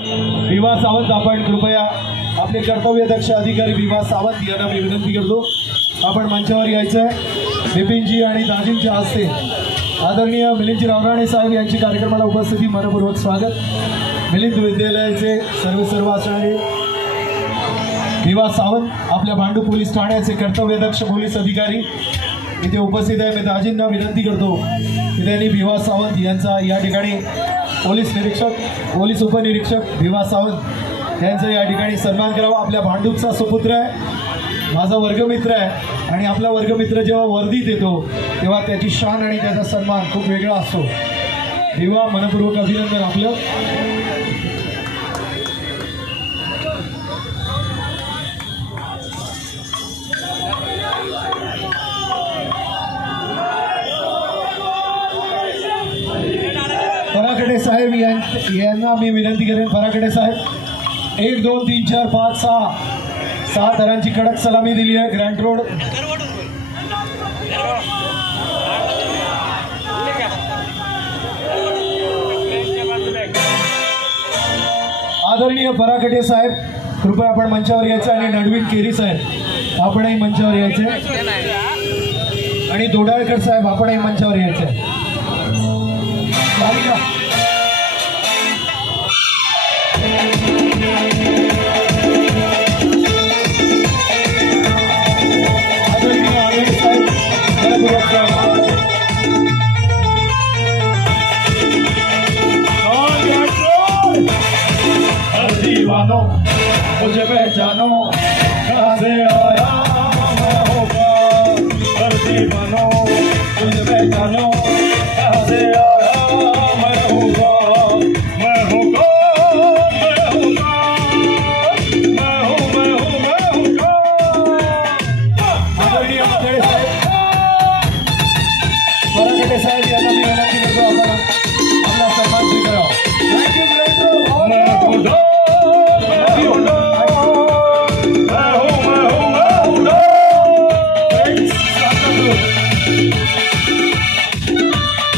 विवा सावंत, आपण कृपया आपले कर्तव्यदक्ष अधिकारी विवा सावंत यांना मी विनंती करतो, आपण मंचावर यायचं आहे। बिपिनजी आणि दाजींच्या हस्ते आदरणीय मिलिंदराव राणे साहेब यांची कार्यक्रमाला उपस्थिती, मनपूर्वक स्वागत। मिलिंद विद्यालयाचे सर्व असणारे विवा सावंत, आपल्या भांडूप पोलीस ठाण्याचे कर्तव्यदक्ष पोलीस अधिकारी इथे उपस्थित आहे। मी दाजींना विनंती करतो की त्यांनी विवा सावंत यांचा या ठिकाणी पोलीस उपनिरीक्षक विवा सावंत यांचा या ठिकाणी सन्मान करावा। आपल्या भांडूपचा सुपुत्र आहे, माझा वर्गमित्र आहे आणि आपला वर्गमित्र जेव्हा वर्दीत येतो तेव्हा त्याची शान आणि त्याचा सन्मान खूप वेगळा असतो। विवा, मनपूर्वक अभिनंदन आपलं। फराकडे साहेब यांना मी विनंती करेन, फराकडे साहेब 1 2 3 4 5 6 तरांची कडक सलामी दिली आहे। ग्रँट रोड आदरणीय फराकडे साहेब, कृपया आपण मंचावर यायचं आणि नडवीन केरी साहेब आपणही मंचावर यायचे आणि दोडाळकर साहेब आपणही मंचावर यायचे। दीवानो मुझे पहचानो, कहाँ से आया मैं होगा, दीवानो मुझे पहचानो।